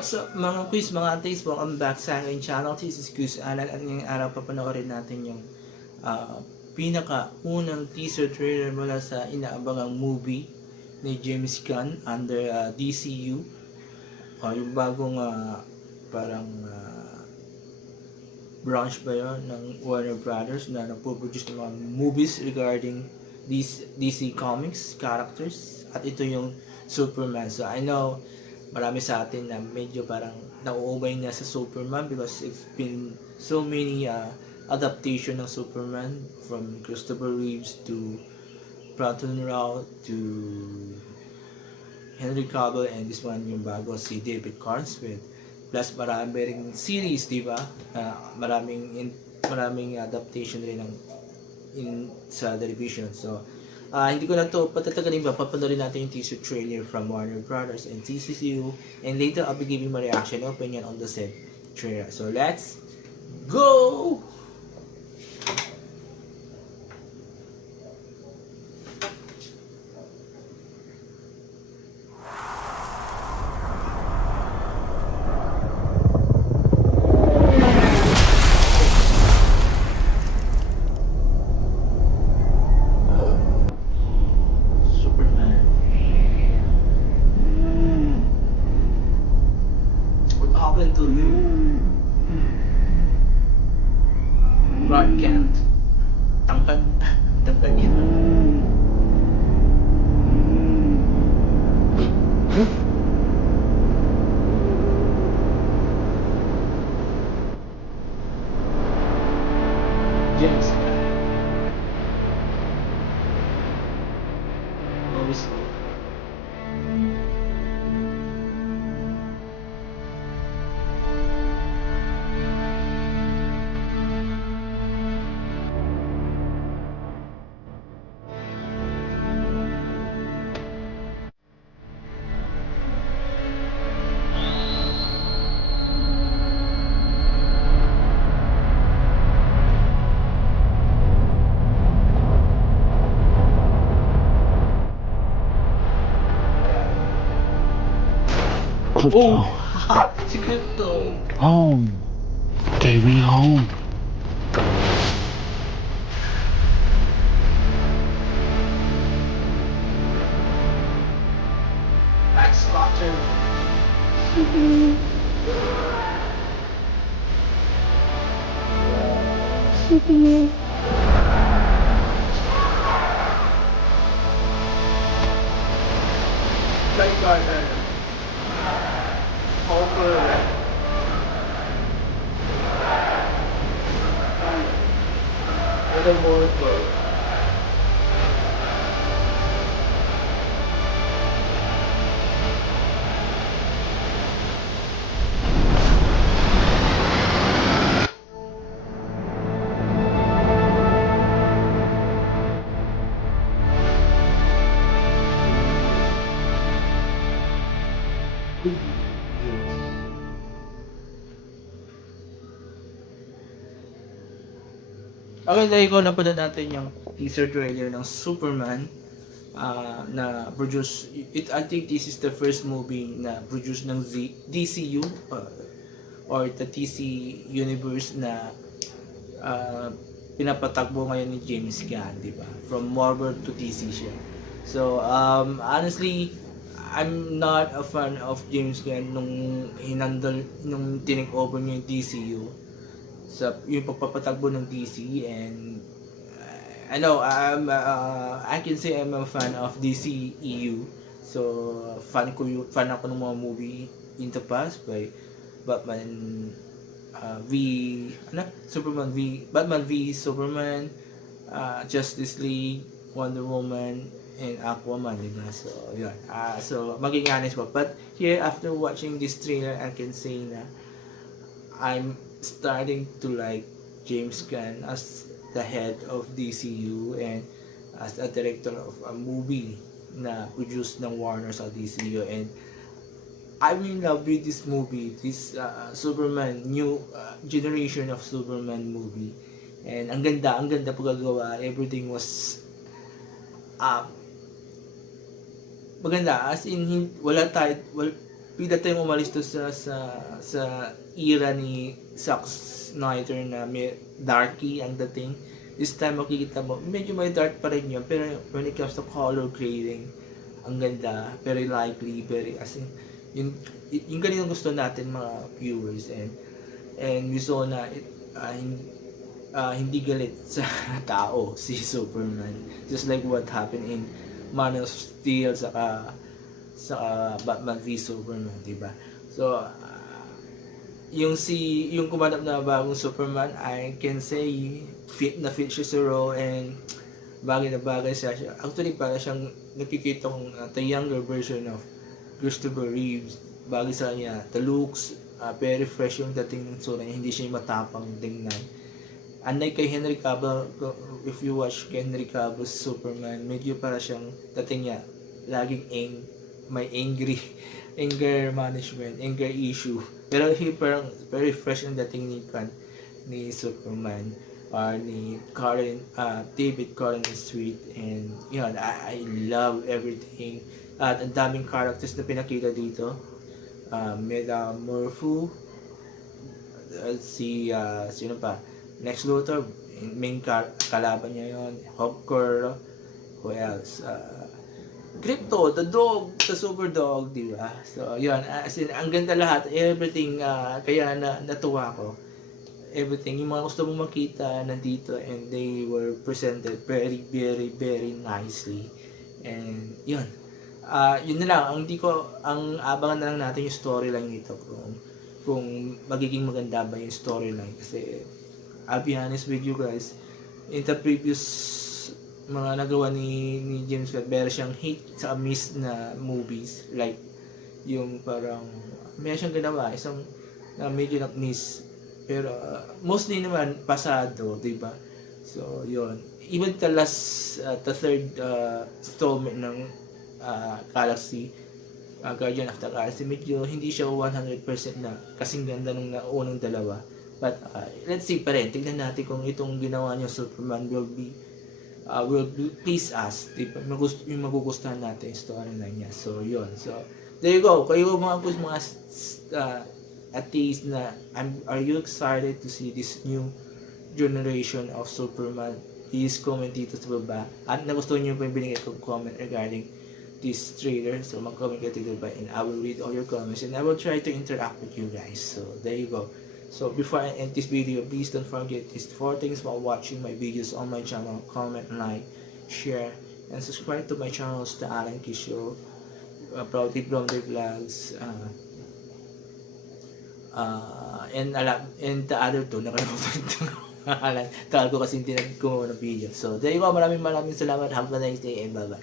What's up mga quiz, mga aunties? Welcome back sa aking channel. This is Quiz Alan at ngayong araw papanoorin natin yung pinaka-unang teaser trailer mula sa inaabangang movie ni James Gunn under DCU. Yung bagong parang branch ba yun ng Warner Brothers na nagpo-produce ng mga movies regarding these DC Comics characters. At ito yung Superman. So I know marami sa atin na medyo parang nauumay na sa Superman because it's been so many adaptation ng Superman from Christopher Reeves to Brandon Routh to Henry Cavill, and this one yung bago si David Cornswell. Plus marami ring series, di ba? Maraming adaptation rin sa television. So hindi ko na to patatagalin ba, papanorin natin yung teaser trailer from Warner Brothers and DCU, and later I'll be giving my reaction and opinion on the said trailer. So let's go! To you, Clark Kent. Tangkad yan. James always go. Crypto. Si Crypto. Home. Take me home. Max Slaughter. Like Garden. Over. Little more for okay, dahil ko napanood natin yung teaser trailer ng Superman na produce I think this is the first movie na produce ng DCU or the DC universe na pinapatagbo ngayon ni James Gunn, di ba? From Marvel to DC siya. So honestly, I'm not a fan of James Gunn nung tinake over niya yung DCU sa yung pagpapatagbo ng DC, and I know I can say I'm a fan of DCEU. So fan ako ng mga movie in the past by Batman Batman v Superman, Justice League, Wonder Woman, and Aquaman, diba? So yun. So maging honest po, but here after watching this trailer I can say na I'm starting to like James Gunn as the head of DCU and as a director of a movie na produced ng Warner sa DCU, and I'm in love with this movie, this Superman, new generation of Superman movie, and ang ganda pagkagawa, everything was maganda, as in wala bida tayong umalis to sa era ni Zack Snyder na may darky ang dating. This time makikita mo, medyo may dark pa rin yun, pero when it comes to color grading, ang ganda, very lively, very, as in, yung ganito gusto natin mga viewers, and we saw na hindi galit sa tao si Superman, just like what happened in Man of Steel sa Batman v Superman, diba? So yung kumanap na bagong Superman, I can say fit siya sa role, and bagay na bagay siya. Actually, para siyang nakikita kong the younger version of Christopher Reeves. Bagay sa kanya, the looks, very fresh yung dating ng sura niya, hindi siya matapang tingnan. Unlike kay Henry Cavill, if you watch Henry Cavill's Superman, medyo para siyang dating niya, laging may anger management, anger issue. Pero parang very fresh ang dating ni Superman, or ni David Karen Sweet, and yun, I love everything. At ang daming characters na pinakita dito. Metamorpho, sino pa? Lex Luthor, main kalaban niya yun. Hawker, who else? Crypto, the dog, the super dog, di ba? So, yun, as in, ang ganda lahat, everything, kaya natuwa ko. Everything, yung mga gusto mong makita nandito, and they were presented very, very, very nicely. And, yun. Yun na lang, ang abangan na lang natin yung storyline nito, kung magiging maganda ba yung storyline. Kasi, I'll be honest with you guys, in the previous mga nagawa ni James Gunn, meron siyang hate sa miss na movies, like yung parang meron siyang ginawa isang medyo na-miss, pero mostly naman pasado, diba? So yun, even the third installment ng Galaxy, Guardian of the Galaxy, medyo hindi siya 100% na kasing ganda nung unang dalawa, but let's see pa rin, tignan natin kung itong ginawa niya Superman will please us, diba? Yung magugustuhan natin yung storyline niya. So yun, so there you go. Kayo mga atheists na, are you excited to see this new generation of Superman? Please comment dito sa baba, at nagustuhan nyo pa yung binigay kong comment regarding this trailer. So mag-comment kayo dito ba, and I will read all your comments, and I will try to interact with you guys. So there you go. So before I end this video, please don't forget these 4 things while watching my videos on my channel. Comment, like, share, and subscribe to my channels, The Alan Key Show, Proudly Blonder Vlogs, and the other 2, nakalimutan ito. Tagal ko kasi hindi nagkuha ng video. So there you go, maraming salamat. Have a nice day, and bye bye.